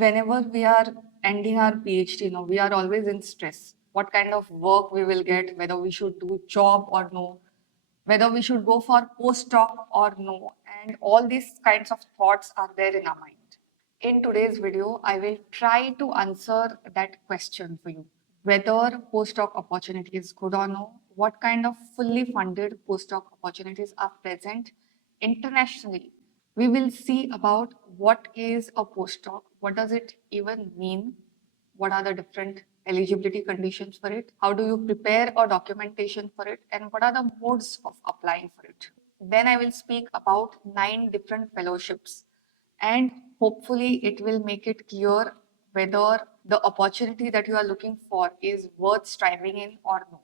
Whenever we are ending our PhD, we are always in stress. What kind of work we will get, whether we should do job or no, whether we should go for postdoc or no, and all these kinds of thoughts are there in our mind. In today's video, I will try to answer that question for you. Whether postdoc opportunity is good or no, what kind of fully funded postdoc opportunities are present internationally. We will see about what is a postdoc, what does it even mean, what are the different eligibility conditions for it, how do you prepare a documentation for it, and what are the modes of applying for it. Then I will speak about 9 different fellowships, and hopefully it will make it clear whether the opportunity that you are looking for is worth striving in or no.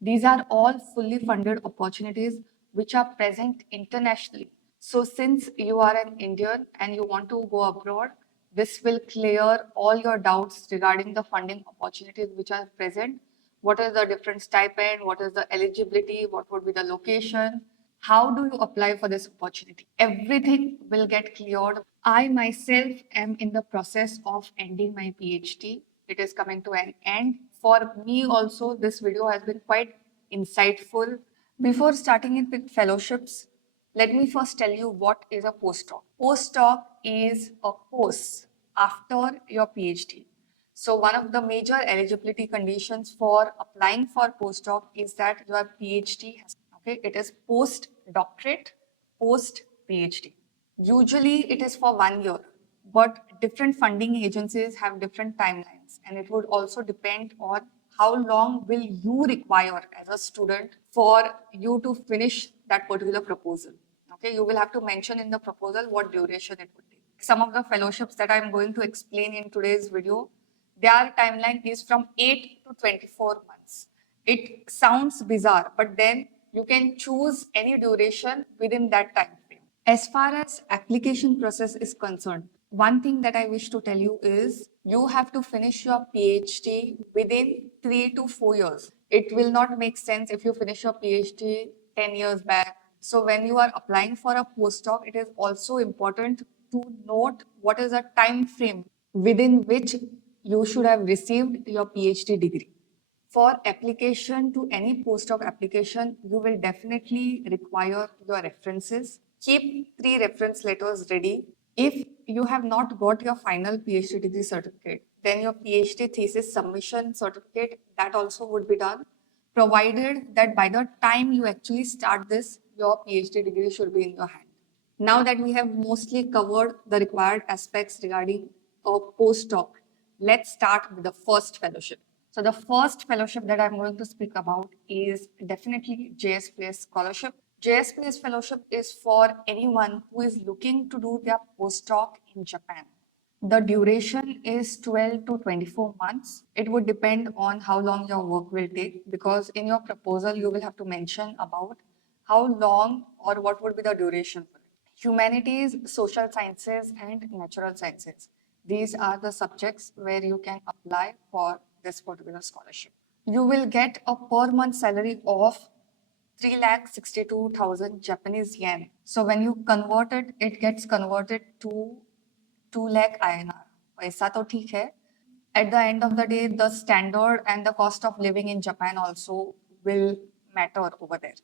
These are all fully funded opportunities which are present internationally. So, since you are an Indian and you want to go abroad, this will clear all your doubts regarding the funding opportunities which are present. What is the different stipend? What is the eligibility? What would be the location? How do you apply for this opportunity? Everything will get cleared. I myself am in the process of ending my PhD. It is coming to an end. For me also, this video has been quite insightful. Before starting it with fellowships, let me first tell you what is a postdoc. Postdoc is a course after your PhD. So one of the major eligibility conditions for applying for postdoc is that your PhD has, okay, it is postdoctorate, post PhD. Usually it is for 1 year, but different funding agencies have different timelines, and it would also depend on how long will you require as a student for you to finish that particular proposal. Okay, you will have to mention in the proposal what duration it would take. Some of the fellowships that I'm going to explain in today's video, their timeline is from 8 to 24 months. It sounds bizarre, but then you can choose any duration within that time frame. As far as application process is concerned, one thing that I wish to tell you is you have to finish your PhD within 3 to 4 years. It will not make sense if you finish your PhD 10 years back. So when you are applying for a postdoc, it is also important to note what is a time frame within which you should have received your PhD degree. For application to any postdoc application, you will definitely require your references. Keep 3 reference letters ready. If you have not got your final PhD degree certificate, then your PhD thesis submission certificate, that also would be done, provided that by the time you actually start this, your PhD degree should be in your hand. Now that we have mostly covered the required aspects regarding a postdoc, let's start with the first fellowship. So the first fellowship that I'm going to speak about is definitely JSPS scholarship. JSPS fellowship is for anyone who is looking to do their postdoc in Japan. The duration is 12 to 24 months. It would depend on how long your work will take, because in your proposal, you will have to mention about how long or what would be the duration for it. Humanities, social sciences, and natural sciences. These are the subjects where you can apply for this particular scholarship. You will get a per month salary of 3,62,000 Japanese yen. So when you convert it, it gets converted to 2 lakh INR. ऐसा तो ठीक है. At the end of the day, the standard and the cost of living in Japan also will matter over there.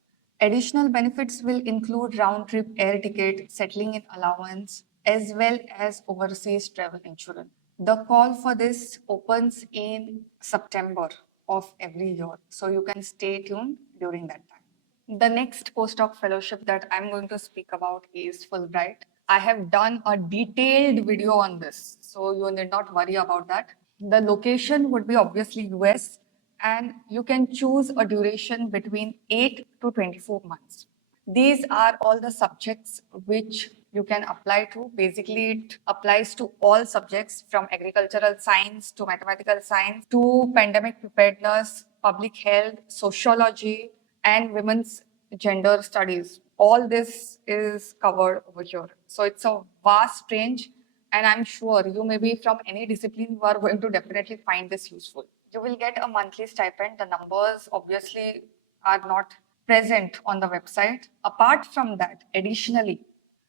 Additional benefits will include round trip air ticket, settling in allowance, as well as overseas travel insurance. The call for this opens in September of every year, so you can stay tuned during that time. The next postdoc fellowship that I'm going to speak about is Fulbright. I have done a detailed video on this, so you need not worry about that. The location would be obviously US, and you can choose a duration between 8 to 24 months. These are all the subjects which you can apply to. Basically, it applies to all subjects from agricultural science to mathematical science to pandemic preparedness, public health, sociology, and women's gender studies. All this is covered over here. So it's a vast range, and I'm sure you may be from any discipline, you are going to definitely find this useful. You will get a monthly stipend. The numbers obviously are not present on the website. Apart from that, additionally,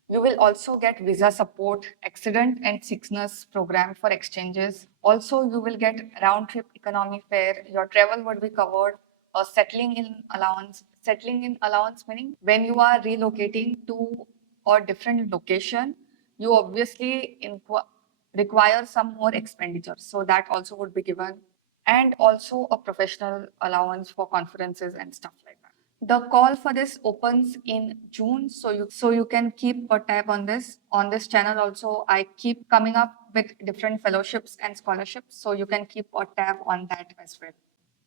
You will also get visa support, accident and sickness program for exchanges. Also, you will get round trip economy fare. Your travel would be covered. A settling in allowance. Settling in allowance meaning when you are relocating to a different location, you obviously require some more expenditure. So that also would be given. And also a professional allowance for conferences and stuff like that. The call for this opens in June, so you can keep a tab on this. On this channel also, I keep coming up with different fellowships and scholarships, so you can keep a tab on that as well.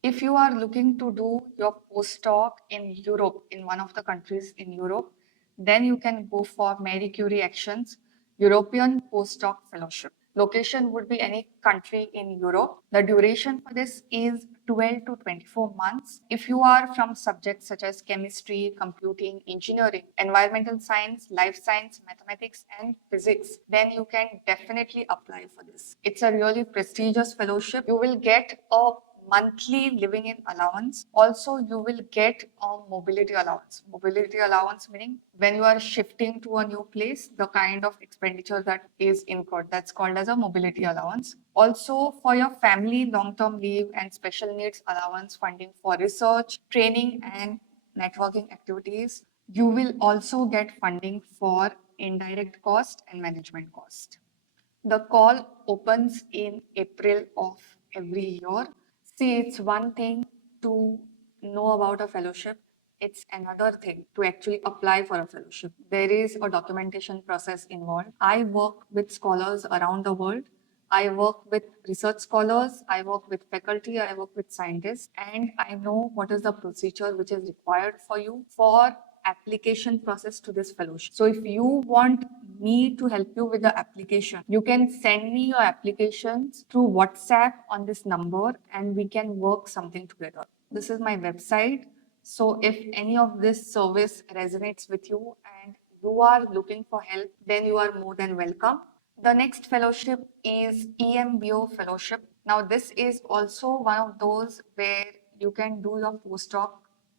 If you are looking to do your postdoc in Europe, in one of the countries in Europe, then you can go for Marie Curie Actions European Postdoc Fellowship. Location would be any country in Europe. The duration for this is 12 to 24 months. If you are from subjects such as chemistry, computing, engineering, environmental science, life science, mathematics, and physics, then you can definitely apply for this. It's a really prestigious fellowship. You will get a monthly living in allowance. Also, you will get a mobility allowance. Mobility allowance meaning when you are shifting to a new place, the kind of expenditure that is incurred, that's called as a mobility allowance. Also, for your family long-term leave and special needs allowance funding for research, training, and networking activities, you will also get funding for indirect cost and management cost. The call opens in April of every year. See, it's one thing to know about a fellowship, it's another thing to actually apply for a fellowship. There is a documentation process involved. I work with scholars around the world. I work with research scholars, I work with faculty, I work with scientists, and I know what is the procedure which is required for you for application process to this fellowship. So if you want me to help you with the application, you can send me your applications through WhatsApp on this number and we can work something together. This is my website. So if any of this service resonates with you and you are looking for help, then you are more than welcome. The next fellowship is EMBO fellowship. Now this is also one of those where you can do your postdoc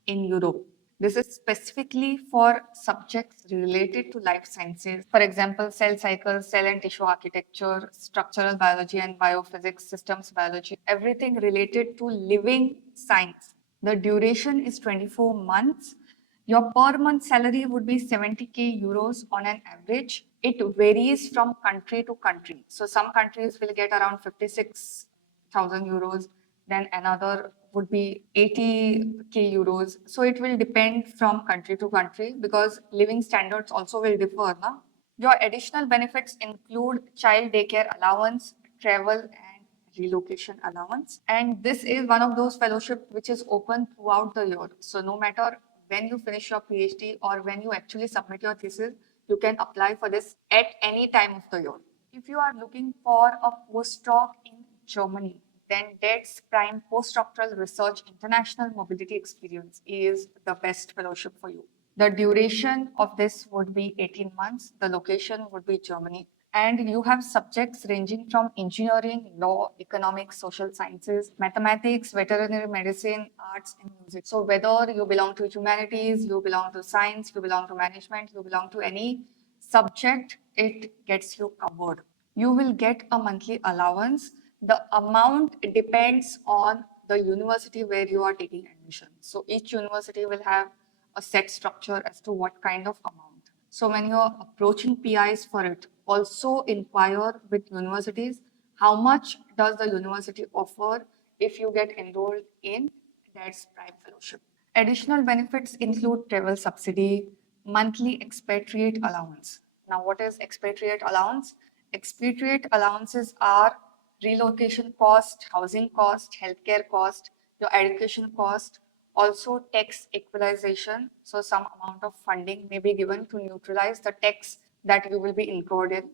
in Europe. This is specifically for subjects related to life sciences. For example, cell cycle, cell and tissue architecture, structural biology and biophysics, systems biology, everything related to living science. The duration is 24 months. Your per month salary would be 70k euros on an average. It varies from country to country. So some countries will get around 56,000 euros, then another would be 80k euros. So it will depend from country to country because living standards also will differ. Na? Your additional benefits include child daycare allowance, travel, and relocation allowance. And this is one of those fellowships which is open throughout the year. So no matter when you finish your PhD or when you actually submit your thesis, you can apply for this at any time of the year. If you are looking for a postdoc in Germany, then DETS Prime Postdoctoral Research International Mobility Experience is the best fellowship for you. The duration of this would be 18 months. The location would be Germany. And you have subjects ranging from engineering, law, economics, social sciences, mathematics, veterinary medicine, arts, and music. So whether you belong to humanities, you belong to science, you belong to management, you belong to any subject, it gets you covered. You will get a monthly allowance. The amount depends on the university where you are taking admission. So each university will have a set structure as to what kind of amount. So when you're approaching PIs for it, also inquire with universities how much does the university offer if you get enrolled in DETS Prime Fellowship. Additional benefits include travel subsidy, monthly expatriate allowance. Now, what is expatriate allowance? Expatriate allowances are relocation cost, housing cost, healthcare cost, your education cost, also tax equalization. So some amount of funding may be given to neutralize the tax that you will be incurred in.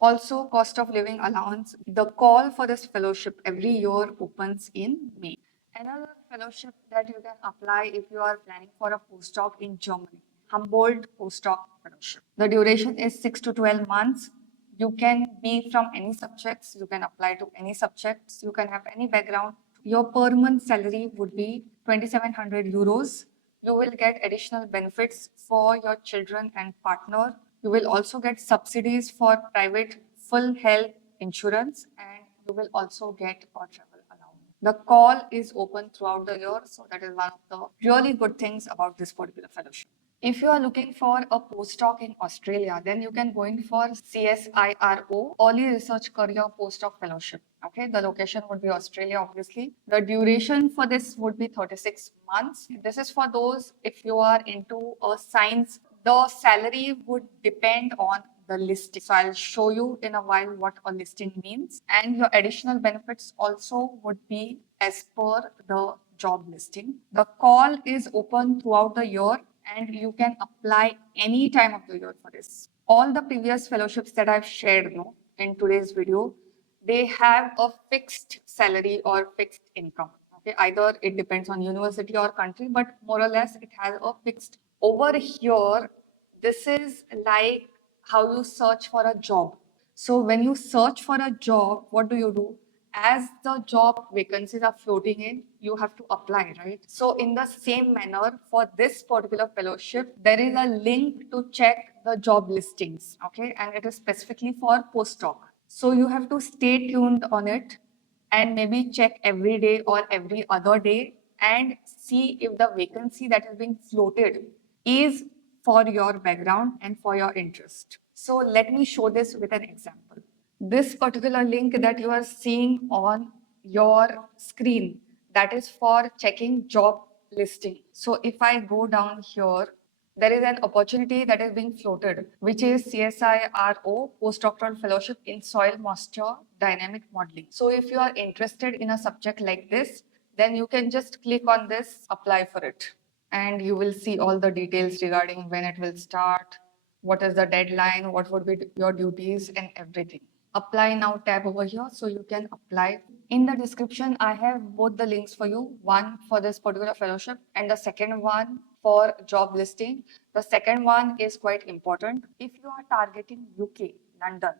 Also, cost of living allowance. The call for this fellowship every year opens in May. Another fellowship that you can apply if you are planning for a postdoc in Germany, Humboldt Postdoc Fellowship. The duration is 6 to 12 months. You can be from any subjects, you can apply to any subjects, you can have any background. Your per month salary would be 2,700 euros. You will get additional benefits for your children and partner. You will also get subsidies for private full health insurance, and you will also get a travel allowance. The call is open throughout the year, so that is one of the really good things about this particular fellowship. If you are looking for a postdoc in Australia, then you can go in for CSIRO, Early Research Career Postdoc Fellowship. Okay, the location would be Australia, obviously. The duration for this would be 36 months. This is for those if you are into a science. The salary would depend on the listing. So I'll show you in a while what a listing means. And your additional benefits also would be as per the job listing. The call is open throughout the year and you can apply any time of the year for this. All the previous fellowships that I've shared in today's video, they have a fixed salary or fixed income. Okay, either it depends on university or country, but more or less it has a fixed. Over here, this is like how you search for a job. So when you search for a job, what do? As the job vacancies are floating in, you have to apply, right? So in the same manner, for this particular fellowship, there is a link to check the job listings, okay? And it is specifically for postdoc. So you have to stay tuned on it and maybe check every day or every other day and see if the vacancy that is being floated is for your background and for your interest. So let me show this with an example. This particular link that you are seeing on your screen, that is for checking job listing. So if I go down here, there is an opportunity that is being floated, which is CSIRO postdoctoral fellowship in soil moisture dynamic modeling. So if you are interested in a subject like this, then you can just click on this, apply for it. And you will see all the details regarding when it will start, what is the deadline, what would be your duties and everything. Apply now tab over here so you can apply. In the description, I have both the links for you, one for this particular fellowship and the second one for job listing. The second one is quite important. If you are targeting UK, London,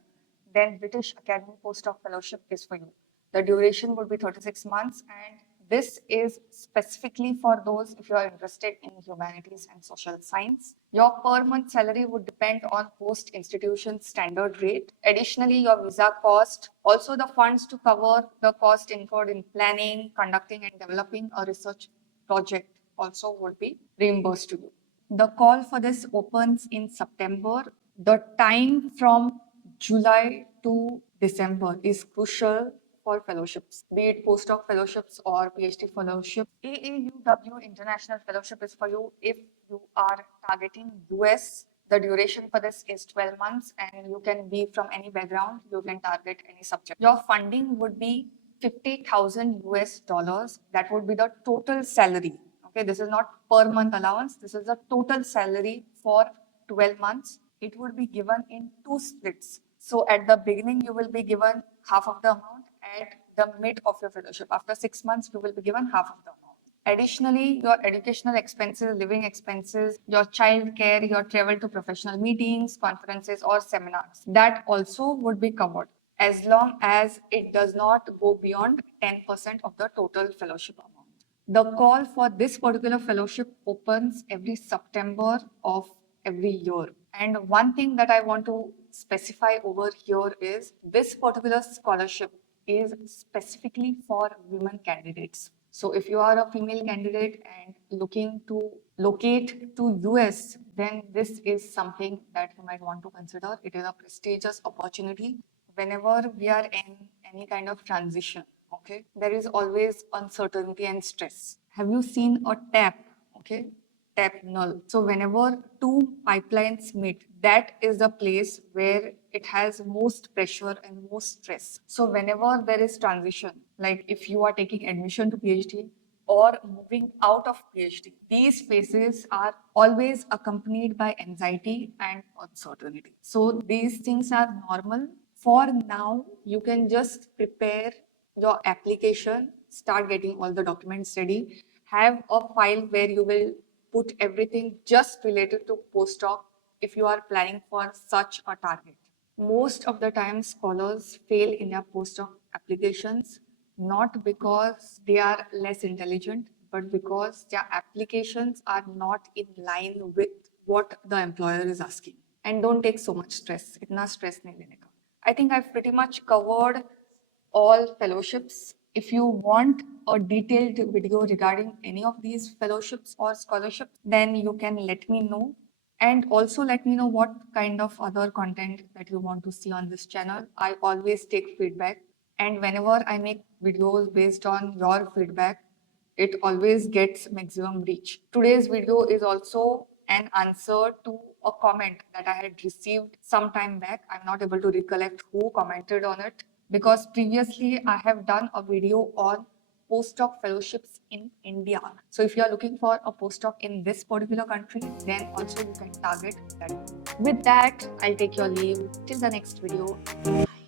then British Academy Postdoc Fellowship is for you. The duration would be 36 months and this is specifically for those if you are interested in humanities and social science. Your per month salary would depend on host institution standard rate. Additionally, your visa cost, also the funds to cover the cost incurred in planning, conducting and developing a research project also would be reimbursed to you. The call for this opens in September. The time from July to December is crucial for fellowships, be it postdoc fellowships or PhD fellowship. AAUW International Fellowship is for you if you are targeting US. The duration for this is 12 months and you can be from any background, you can target any subject. Your funding would be 50,000 US dollars. That would be the total salary. Okay, this is not per month allowance. This is the total salary for 12 months. It would be given in two splits. So at the beginning, you will be given half of the amount. At the mid of your fellowship, after 6 months, you will be given half of the amount. Additionally, your educational expenses, living expenses, your child care, your travel to professional meetings, conferences, or seminars, that also would be covered as long as it does not go beyond 10% of the total fellowship amount. The call for this particular fellowship opens every September of every year. And one thing that I want to specify over here is this particular scholarship is specifically for women candidates. So if you are a female candidate and looking to locate to US, then this is something that you might want to consider. It is a prestigious opportunity. Whenever we are in any kind of transition, okay, there is always uncertainty and stress. Have you seen a tap? Okay, tap null. So whenever two pipelines meet, that is the place where it has most pressure and most stress. So whenever there is transition, like if you are taking admission to PhD or moving out of PhD, these phases are always accompanied by anxiety and uncertainty. So these things are normal. For now, you can just prepare your application, start getting all the documents ready, have a file where you will put everything just related to postdoc if you are planning for such a target. Most of the time, scholars fail in their postdoc applications not because they are less intelligent, but because their applications are not in line with what the employer is asking. and don't take so much stress. इतना stress नहीं लेने का. I think I've pretty much covered all fellowships. If you want a detailed video regarding any of these fellowships or scholarships, then you can let me know. And also let me know what kind of other content that you want to see on this channel. I always take feedback. And whenever I make videos based on your feedback, it always gets maximum reach. Today's video is also an answer to a comment that I had received some time back. I'm not able to recollect who commented on it because previously I have done a video on postdoc fellowships in India. So if you are looking for a postdoc in this particular country, then also you can target that. With that, I'll take your leave till the next video. Bye.